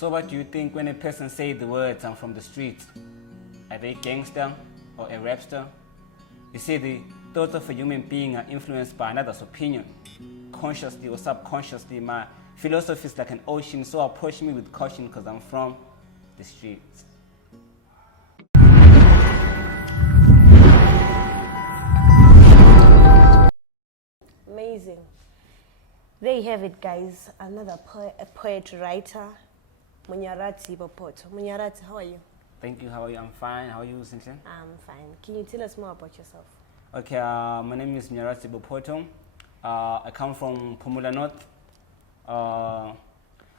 So what do you think when a person say the words "I'm from the street"? Are they gangster or a rapster? You see, the thoughts of a human being are influenced by another's opinion. Consciously or subconsciously, my philosophy is like an ocean, so approach me with caution because I'm from the streets. Amazing. There you have it, guys. Another poet writer, Munyaradzi Bopoto. Munyaradzi, how are you? Thank you. How are you? I'm fine. How are you, Cynthia? I'm fine. Can you tell us more about yourself? Okay, my name is Munyaradzi Bopoto. I come from Pumula North.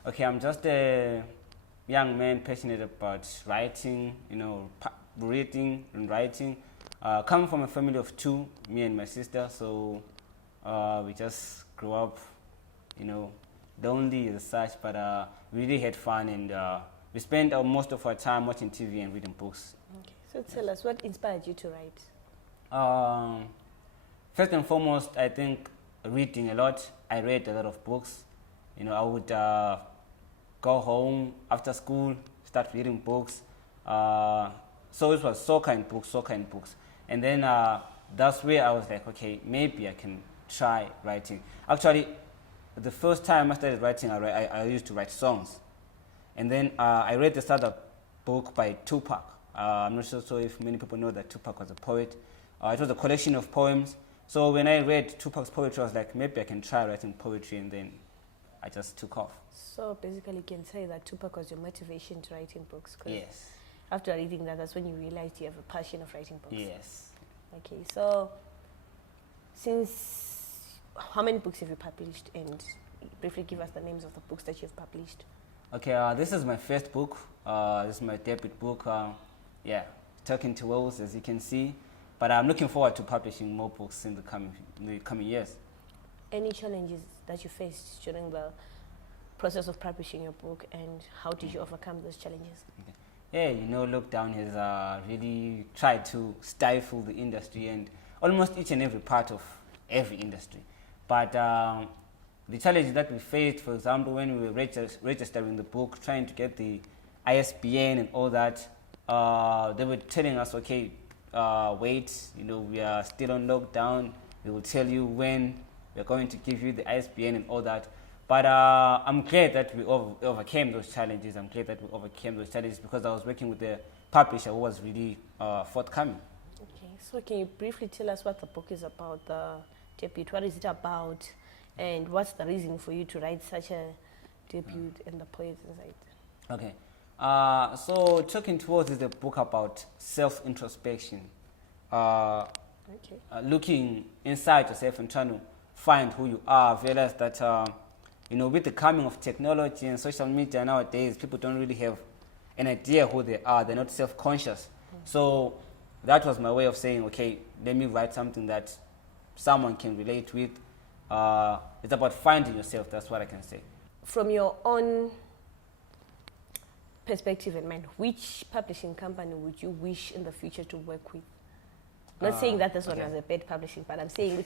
Okay, I'm just a young man passionate about writing, reading and writing. Coming from a family of two, me and my sister, so we just grew up, lonely as such, but we really had fun, and we spent most of our time watching TV and reading books. Okay, so tell us, what inspired you to write? First and foremost, I think reading a lot. I read a lot of books. I would go home after school, start reading books. So it was soccer and books. And then that's where I was like, okay, maybe I can try writing. Actually, the first time I started writing, I used to write songs. And then I read this other book by Tupac. I'm not sure if many people know that Tupac was a poet. It was a collection of poems. So when I read Tupac's poetry, I was like, maybe I can try writing poetry, and then I just took off. So basically you can say that Tupac was your motivation to writing books? Yes. After reading that's when you realized you have a passion of writing books? Yes. Okay, so how many books have you published, and briefly give us the names of the books that you've published? Okay, this is my first book. This is my debut book. Talking to Wolves, as you can see. But I'm looking forward to publishing more books in the coming years. Any challenges that you faced during the process of publishing your book, and how did you overcome those challenges? Okay. Yeah, lockdown has really tried to stifle the industry and almost each and every part of every industry. But the challenges that we faced, for example, when we were registering the book, trying to get the ISBN and all that, they were telling us, okay, wait, we are still on lockdown. We will tell you when we're going to give you the ISBN and all that. But I'm glad that we overcame those challenges. Because I was working with a publisher who was really forthcoming. Okay, so can you briefly tell us what the book is about, the debut? What is it about, and what's the reason for you to write such a debut and the poets inside? Okay. So Talking Towards is a book about self-introspection. Looking inside yourself and trying to find who you are. I've realized that, with the coming of technology and social media nowadays, people don't really have an idea who they are. They're not self-conscious. So that was my way of saying, okay, let me write something that someone can relate with. It's about finding yourself. That's what I can say. From your own perspective in mind, which publishing company would you wish in the future to work with? Not saying that this one was a bad publishing, but I'm saying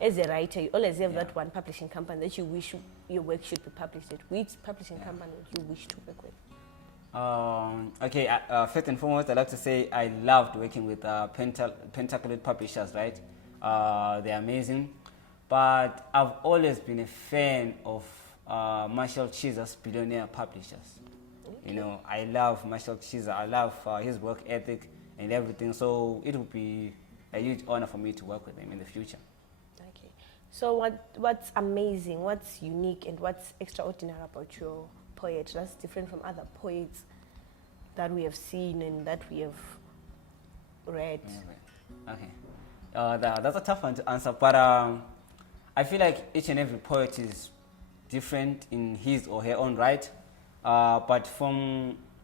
as a writer, you always have that one publishing company that you wish your work should be published at. Which publishing company would you wish to work with? First and foremost, I'd like to say I loved working with Pentacle publishers, right? They're amazing. But I've always been a fan of Marshall Chiza's Billionaire Publishers. Okay. I love Marshall Chiza. I love his work ethic and everything. So it would be a huge honor for me to work with him in the future. Okay. So what's amazing, what's unique, and what's extraordinary about your poet that's different from other poets that we have seen and that we have read? Okay. That's a tough one to answer, but I feel like each and every poet is different in his or her own right. But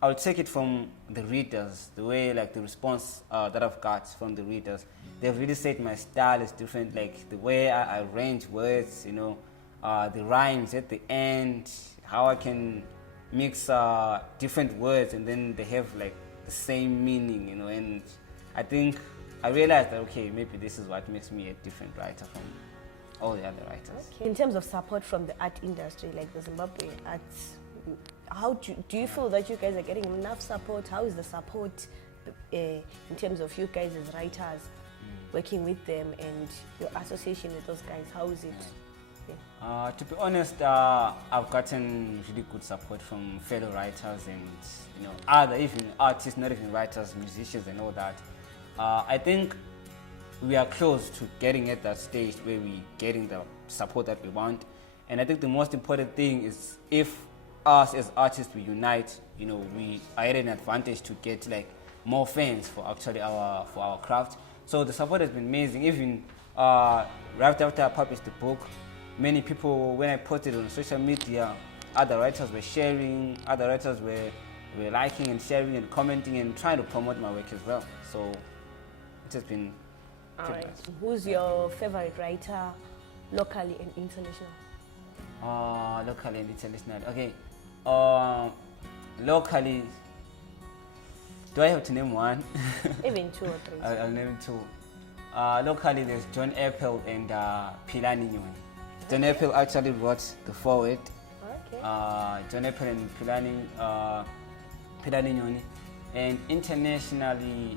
I'll take it from the readers, the way, like, the response that I've got from the readers. They've really said my style is different, like the way I arrange words, the rhymes at the end, how I can mix different words and then they have like the same meaning, and I think I realized that, okay, maybe this is what makes me a different writer from all the other writers. Okay. In terms of support from the art industry, like the Zimbabwe how do you feel that you guys are getting enough support? How is the support in terms of you guys as writers, working with them and your association with those guys? How is it? Yeah. To be honest, I've gotten really good support from fellow writers and other even artists, not even writers, musicians and all that. I think we are close to getting at that stage where we're getting the support that we want. And I think the most important thing is if us as artists we unite, we are at an advantage to get like more fans for actually our craft. So the support has been amazing. Even right after I published the book, many people, when I posted on social media, other writers were sharing, other writers were liking and sharing and commenting and trying to promote my work as well. So it has been Alright. Nice. Who's your favorite writer, locally and international? Locally and international. Okay. Locally, do I have to name one? Even two or three. I'll name two. Locally, there's John Eppel and Pilani Nyoni. John Eppel actually wrote the foreword. Okay. John Eppel and Pilani Nyoni. And internationally,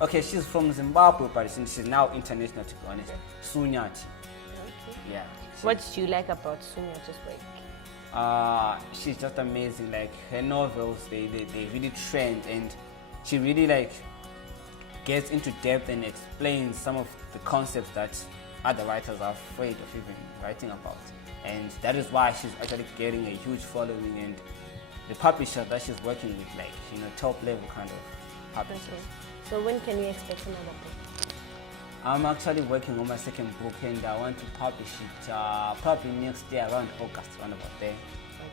okay, she's from Zimbabwe, but she's now international, to be honest. Sunyati. Okay. Yeah. What do you like about Sunyati's work? She's just amazing. Like her novels, they really trend, and she really like gets into depth and explains some of the concepts that other writers are afraid of even writing about. And that is why she's actually getting a huge following, and the publisher that she's working with, like top level kind of publishers. Okay. So when can we expect another book? I'm actually working on my second book, and I want to publish it probably next year around August, around about there.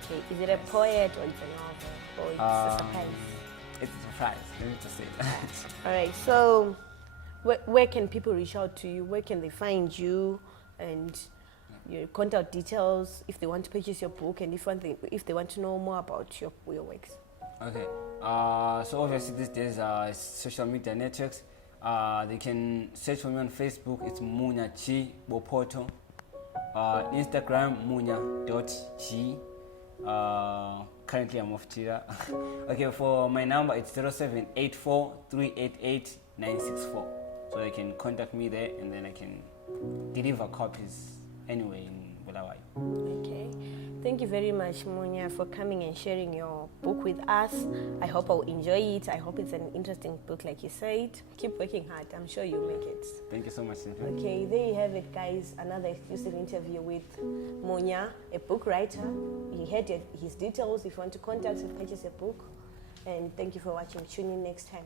Okay. Is it a poet or it's a novel or it's a surprise? It's a surprise. Let me just say that. All right. So where can people reach out to you? Where can they find you? And your contact details if they want to purchase your book, and if they want to know more about your works. Okay. So obviously these days social media networks. They can search for me on Facebook. It's Munyaradzi Bopoto. Instagram munya.g. Currently I'm off Twitter. Okay, for my number it's 0784 388 964. So you can contact me there, and then I can deliver copies anywhere in Bulawayo. Okay. Thank you very much, Munya, for coming and sharing your book with us. I hope I'll enjoy it. I hope it's an interesting book, like you said. Keep working hard. I'm sure you'll make it. Thank you so much. Okay, there you have it, guys. Another exclusive interview with Munya, a book writer. He had his details if you want to contact him, purchase a book. And thank you for watching. Tune in next time.